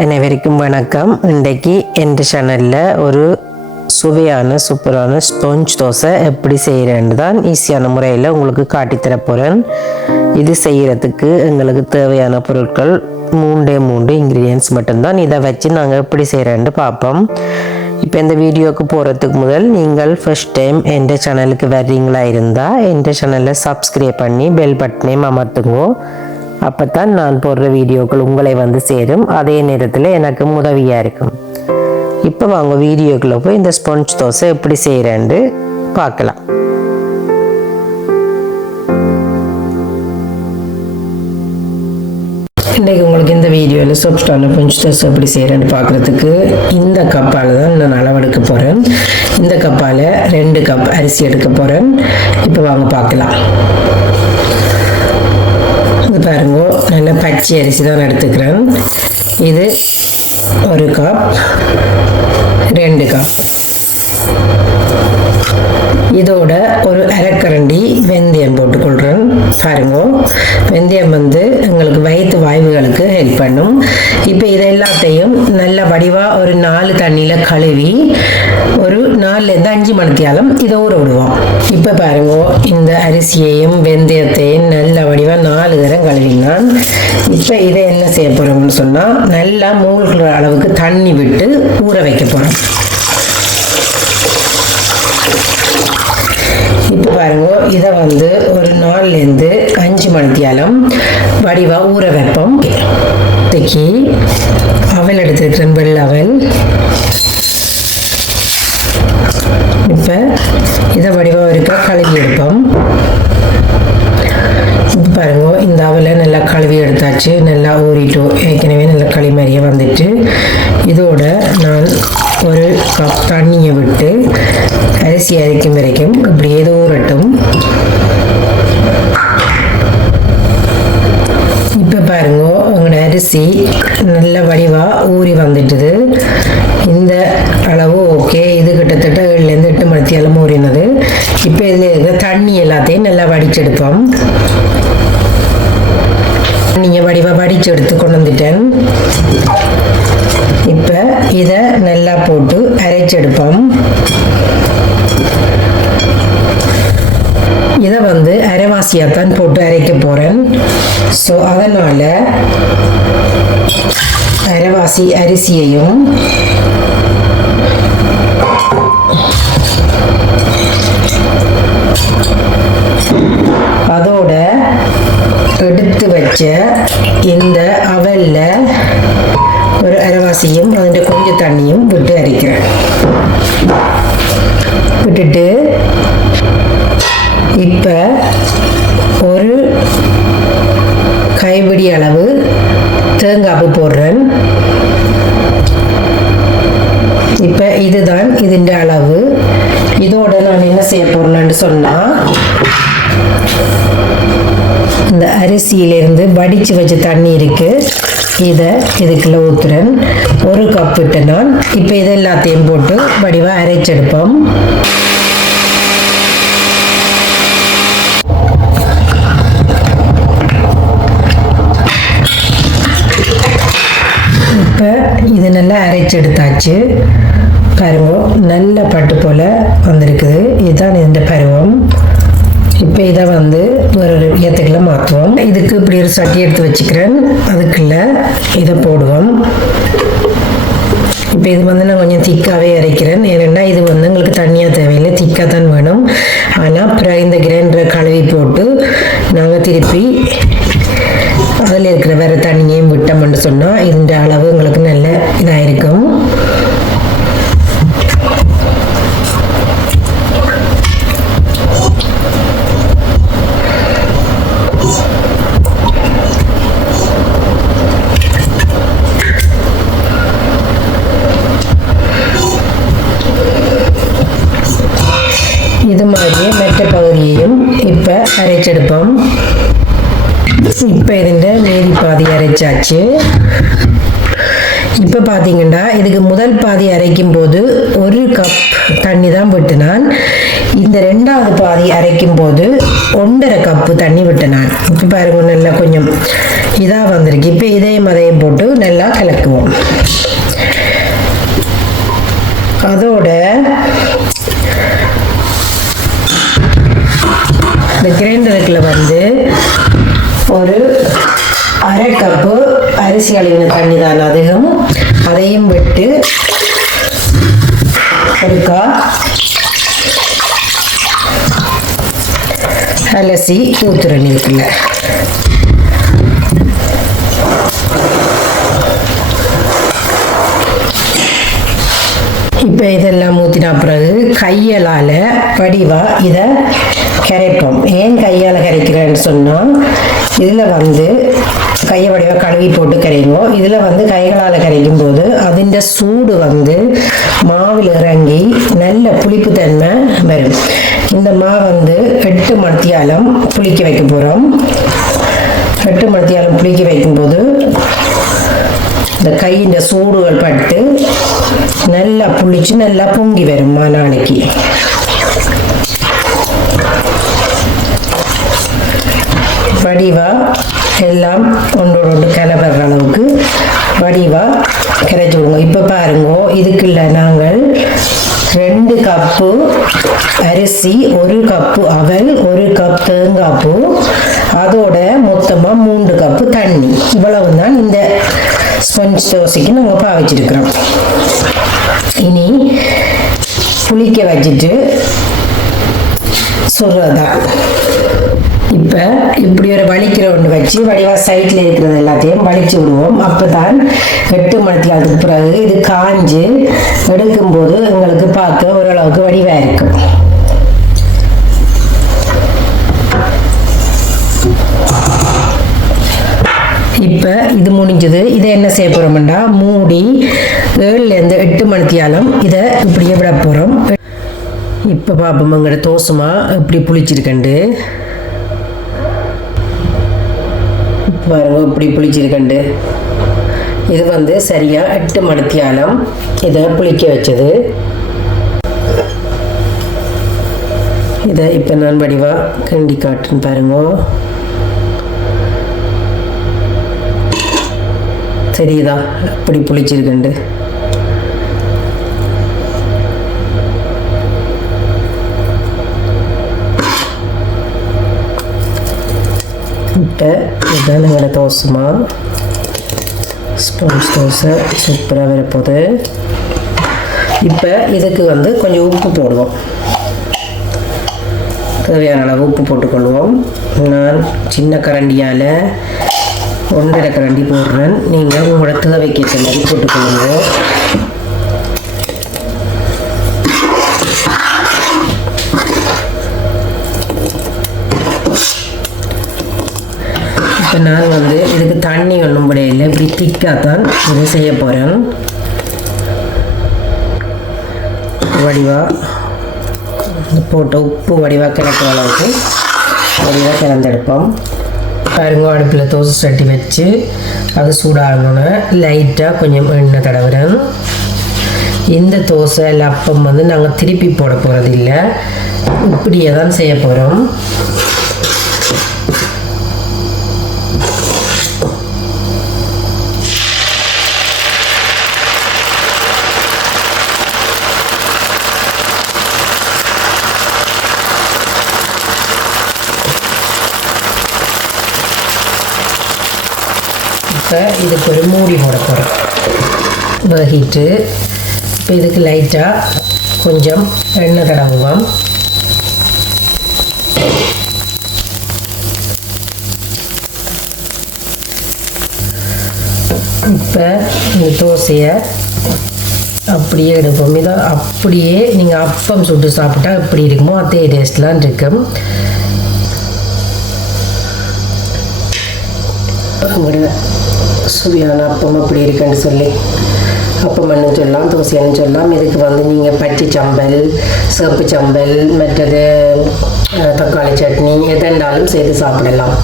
அனைவருக்கும் வணக்கம். இன்றைக்கு என் சேனலில் ஒரு சுவையான சூப்பரான ஸ்போஞ்ச் தோசை எப்படி செய்கிறேன்னு தான் ஈஸியான முறையில் உங்களுக்கு காட்டித்தர போகிறேன் இது செய்கிறதுக்கு எங்களுக்கு தேவையான பொருட்கள் மூண்டே மூன்று இன்க்ரீடியன்ஸ் மட்டும்தான். இதை வச்சு நாங்கள் எப்படி செய்கிறேன்னு பார்ப்போம். இப்போ இந்த வீடியோவுக்கு போகிறதுக்கு முதல் நீங்கள் ஃபஸ்ட் டைம் என் சேனலுக்கு வர்றீங்களா இருந்தால் என் சேனலை சப்ஸ்கிரைப் பண்ணி பெல் பட்டனையும் அமர்த்துங்கோ. அப்போ தான் நான் போடுற வீடியோக்கள் உங்களை வந்து சேரும். அதே நேரத்தில் எனக்கு உதவியாக இருக்கும். இப்போ வாங்க வீடியோக்குள்ளே போய் இந்த ஸ்பாஞ்ச் தோசை எப்படி செய்கிறேன்ட்டு பார்க்கலாம். இன்றைக்கி உங்களுக்கு இந்த வீடியோவில் சோப் ஸ்டாலில் பஞ்ச் தோசை எப்படி செய்கிறேன்னு பார்க்குறதுக்கு இந்த கப்பால் தான் நான் அளவெடுக்க போகிறேன் இந்த கப்பால் ரெண்டு கப் அரிசி எடுக்க போகிறேன் இப்போ வாங்க பார்க்கலாம். பாருங்க. நான் பச்சை அரிசி தான் எடுத்துக்கிறேன். இது ஒரு கப் ரெண்டு கப் இதோட ஒரு அரைக்கரண்டி வெந்தயம் போட்டுக்கொள்கிறேன் பாருங்க. வெந்தயம் வந்து எங்களுக்கு வயிற்று வாய்வுகளுக்கு ஹெல்ப் பண்ணும். இப்போ இது எல்லாத்தையும் நல்ல வடிவாக ஒரு நாலு தண்ணியில் கழுவி ஒரு நாலுலேருந்து அஞ்சு மணித்தியாலம் இதை ஊற விடுவோம். இப்போ பாருங்க இந்த அரிசியையும் வெந்தயத்தையும் நல்ல வடிவாக நாலு தரம் கழுவினான். இப்போ இதை என்ன செய்ய போகிறோம்னு சொன்னால் நல்லா மூழ்கிற அளவுக்கு தண்ணி விட்டு ஊற வைக்க போகிறோம் இப்போ பாருங்க இதை வந்து ஒரு நாலுலேருந்து அஞ்சு மணித்தியாலம் வடிவாக ஊற வைப்போம். இன்னைக்கு அவல் எடுத்துருக்கிறேன் வெள்ளை அவல் இப்போ இதை வடிவம் இருக்க கழுவி எடுப்போம். இப்போ பாருங்க இந்த அவலை நல்லா கழுவி எடுத்தாச்சு. நல்லா ஊறிட்டு ஏற்கனவே நல்லா களி மாதிரியே வந்துட்டு. இதோட நான் ஒரு கப் தண்ணியை விட்டு அரிசி அரைக்கும் வரைக்கும் இப்படி ஏதோ ஊரட்டும் இப்போ பாருங்க உங்களோட அரிசி நல்ல வடிவாக ஊறி வந்துட்டுது. இந்த அளவு ஓகே இது கிட்டத்தட்ட ஏழுலேருந்து எட்டு மணித்தியாலும் ஊறி இப்போ இது தண்ணி எல்லாத்தையும் நல்லா வடிச்செடுப்போம். நீங்கள் வடிவாக வடிச்சு எடுத்து கொண்டு வந்துட்டேன். இப்போ இதை நல்லா போட்டு அரைச்செடுப்போம். இதை வந்து அரைவாசியாக தான் போட்டு அரைக்க போகிறேன் ஸோ அதனால் அரைவாசி அரிசியையும் விட்டுட்டு இப்போ ஒரு கைபிடி அளவு தேங்காப்பு போடுறேன். இப்போ இதுதான் இதுன்ற அளவு. இதோட நான் என்ன செய்ய போகிறேன்னு சொன்னால் இந்த அரிசியிலிருந்து வடித்து வச்ச தண்ணி இருக்குது இதை இதுக்குள்ள ஊற்றுறேன் ஒரு கப் விட்டு நான் இப்போ இதை எல்லாத்தையும் போட்டு வடிவாக அரைச்செடுப்போம் இப்போ இது நல்லா அரைச்செடுத்தாச்சு பருவம் நல்ல பட்டு போல் வந்திருக்குது. இதுதான் இந்த பருவம். இப்போ இதை வந்து ஒரு ஒரு ஏத்துக்குள்ள மாற்றுவோம் இதுக்கு இப்படி ஒரு சட்டி எடுத்து வச்சுக்கிறேன். அதுக்குள்ள இதை போடுவோம். இப்போ இது வந்து நான் கொஞ்சம் திக்காகவே அரைக்கிறேன். ஏன்னா இது வந்து எங்களுக்கு தண்ணியாக தேவையில்லை. திக்காக தான் வேணும். ஆனால் அப்புறம் இந்த கிரைண்டரை கழுவி போட்டு நாங்கள் திருப்பி அதில் இருக்கிற வேறு தண்ணியையும் விட்டோம்னு சொன்னால் இதன் அளவு உங்களுக்கு நல்ல இதாக இருக்கும். இப்போ அரைச்செடுப்போம் இப்போ ഇതിൻ്റെ മേരി പാതി അരച്ചാച്ച് இப்போ பார்த்தீங்கன்னா இதுக்கு முதல் பாதி அரைக்கும் போது ஒரு கப் தண்ணி தான் விட்டுனான் இந்த ரெண்டாவது பாதி அரைக்கும் போது ஒன்றரை கப்பு தண்ணி விட்டுனான் இப்போ பாருங்க நல்லா கொஞ்சம் இதாக வந்திருக்கு இப்போ இதையும் அதையும் போட்டு நல்லா கலக்குவோம் அதோட இந்த கிரைண்டருக்குள்ள வந்து ஒரு அரை கப்பு அரிசி அழுகின தண்ணி தான் அதிகம். அதையும் விட்டு ஒருக்கா அலசி ஊத்துறேன் இதுக்குள்ள இப்போ இதெல்லாம் ஊற்றின பிறகு கையலால் வடிவாக இதை கரைப்போம் ஏன் கையால் கரைக்கிறேன்னு சொன்னால் இதில் வந்து கையை வடிவாக கழுவி போட்டு கரைவோம். இதில் வந்து கைகளால் கரைக்கும் போது அதிண்ட சூடு வந்து மாவில் இறங்கி நல்ல புளிப்புத்தன்மை வரும். இந்த மா வந்து எட்டு மணித்தியாலம் புளிக்க வைக்க போகிறோம் எட்டு மணித்தியாலம் புளிக்க வைக்கும்போது இந்த கையின் சூடுகள் பட்டு நல்லா புளிச்சு நல்லா பொங்கி வரும் நாளைக்கு வடிவா எல்லாம் ஒன்றோட ஒன்று கலவர அளவுக்கு வடிவா கரைச்சி விடுங்க இப்போ பாருங்க இதுக்குள்ள நாங்கள் ரெண்டு கப்பு அரிசி ஒரு கப்பு அவல் ஒரு கப் தேங்காய் பூ அதோட மொத்தமாக மூன்று கப்பு தண்ணி. இவ்வளவு தான் இந்த ஸ்பஞ்ச் தோசைக்கு நாங்கள் பாவிச்சிருக்கிறோம். இனி புளிக்க வச்சுட்டு சொல்றதா இப்போ இப்படி ஒரு வலிக்கிற ஒன்று வச்சு வடிவா சைட்ல இருக்கிறது எல்லாத்தையும் வலிச்சு விடுவோம். அப்போ தான் எட்டு மணிக்கு அதுக்கு பிறகு இது காஞ்சு எடுக்கும்போது எங்களுக்கு பார்க்க ஓரளவுக்கு வடிவாக இருக்கும் இப்போ இது முடிஞ்சது. இதை என்ன செய்ய போகிறோம்டா மூடி ஏழுலேருந்து எட்டு மணித்தியாலம் இதை இப்படியே விட போகிறோம் இப்போ பார்ப்போம் எங்கள்ட தோசமா இப்படி புளிச்சிருக்கண்டு பாருங்க இப்படி புளிச்சிருக்கண்டு இது வந்து சரியாக எட்டு மணித்தியாலம் இதை புளிக்க வச்சது. இதை இப்போ நான் வடிவாக கிண்டி காட்டுன்னு பாருங்க. தெரியுதா? இப்படி புளிச்சிருக்கண்டு இப்போ இதுதான் எங்களோட தோசைமா ஸ்பாஞ்ச் தோசை சூப்பராக வரப்போகுது. இப்போ இதுக்கு வந்து கொஞ்சம் உப்பு போடுவோம். தேவையான அளவு உப்பு போட்டுக்கொள்வோம். நான் சின்ன கரண்டியால் ஒன்றரை கரண்டி போடுறேன். நீங்கள் உங்களோட தேவைக்கு ஏற்ற மாதிரி போட்டுக்கொள்ளுங்க. இப்போ நான் வந்து இதுக்கு தண்ணி ஒன்றும் இல்லை. இப்படி திக்காக தான் இதை செய்ய போகிறேன் வடிவாக போட்ட உப்பு வடிவாக கிடக்கிற அளவுக்கு வடிவாக கிளந்தெடுப்போம் பாருங்க அடுப்பில் தோசை சட்டி வச்சு அது சூடாகணுன்னு லைட்டாக கொஞ்சம் எண்ணெய் தடவுறேன். இந்த தோசை இல்லை அப்பம் வந்து நாங்கள் திருப்பி போட போகிறது இல்லை. இப்படியே தான் செய்ய போகிறோம் இப்போ இதுக்கு ஒரு மூடி போட போகிறோம் வேகிட்டு இப்போ இதுக்கு லைட்டாக கொஞ்சம் எண்ணெய் தடவுவோம் இப்போ இந்த தோசையை அப்படியே எடுப்போம். இதை அப்படியே நீங்கள் அப்பம் சுட்டு சாப்பிட்டா எப்படி இருக்குமோ அதே டேஸ்ட்லாம் இருக்கும். உங்களோட சுவையான அப்பம் அப்படி இருக்குன்னு சொல்லி. அப்பம்னு சொல்லலாம் தோசைன்னு சொல்லலாம். இதுக்கு வந்து நீங்கள் பச்சை சம்பல் சிவப்பு சம்பல் மற்றது தக்காளி சட்னி எதென்றாலும் சேர்த்து சாப்பிடலாம்.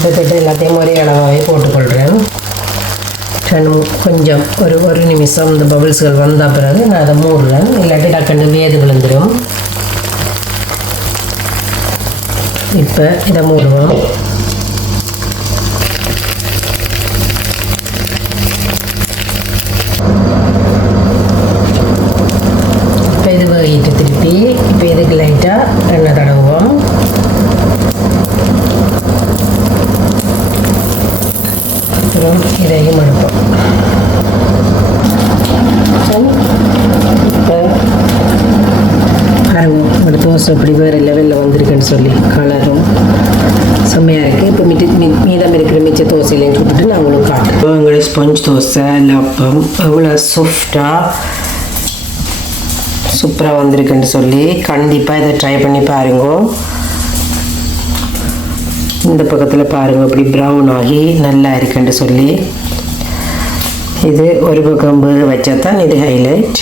கிட்டத்தட்ட எல்லாத்தையும் ஒரே அளவாகவே போட்டுக்கொள்கிறேன் ரெண்டு கொஞ்சம் ஒரு ஒரு நிமிஷம் இந்த பபிள்ஸ்கள் வந்த பிறகு நான் அதை மூடுறேன். இல்லாட்டி டக்குண்டு வேது விழுந்துடும் இப்போ இதை மூடுவோம். இப்போ இது வேகிட்டு திருப்பி இப்போ இதுக்கு லைட்டாக எண்ணெய் தடவுவோம். அப்புறம் இதையும் எடுப்போம் இப்போ பாருங்க ஆல்மோஸ்ட் அப்படி வேறு லெவலில் வந்திருக்குன்னு சொல்லி கலரும் செம்மையாக இருக்குது இப்போ மிச்ச மி- மீதம் இருக்கிற மிச்ச தோசையிலையும் கூப்பிட்டு நான் உங்களுக்கு காட்டுறேன் எங்களுடைய ஸ்பஞ்ச் தோசை லப்பம் எவ்வளோ சாஃப்டாக சூப்பராக வந்திருக்குன்னு சொல்லி கண்டிப்பாக இதை ட்ரை பண்ணி பாருங்க இந்த பக்கத்தில் பாருங்க அப்படி ப்ரௌன் ஆகி நல்லா இருக்குன்னு சொல்லி இது ஒரு பக்கம் வச்சா தான் இது ஹைலைட்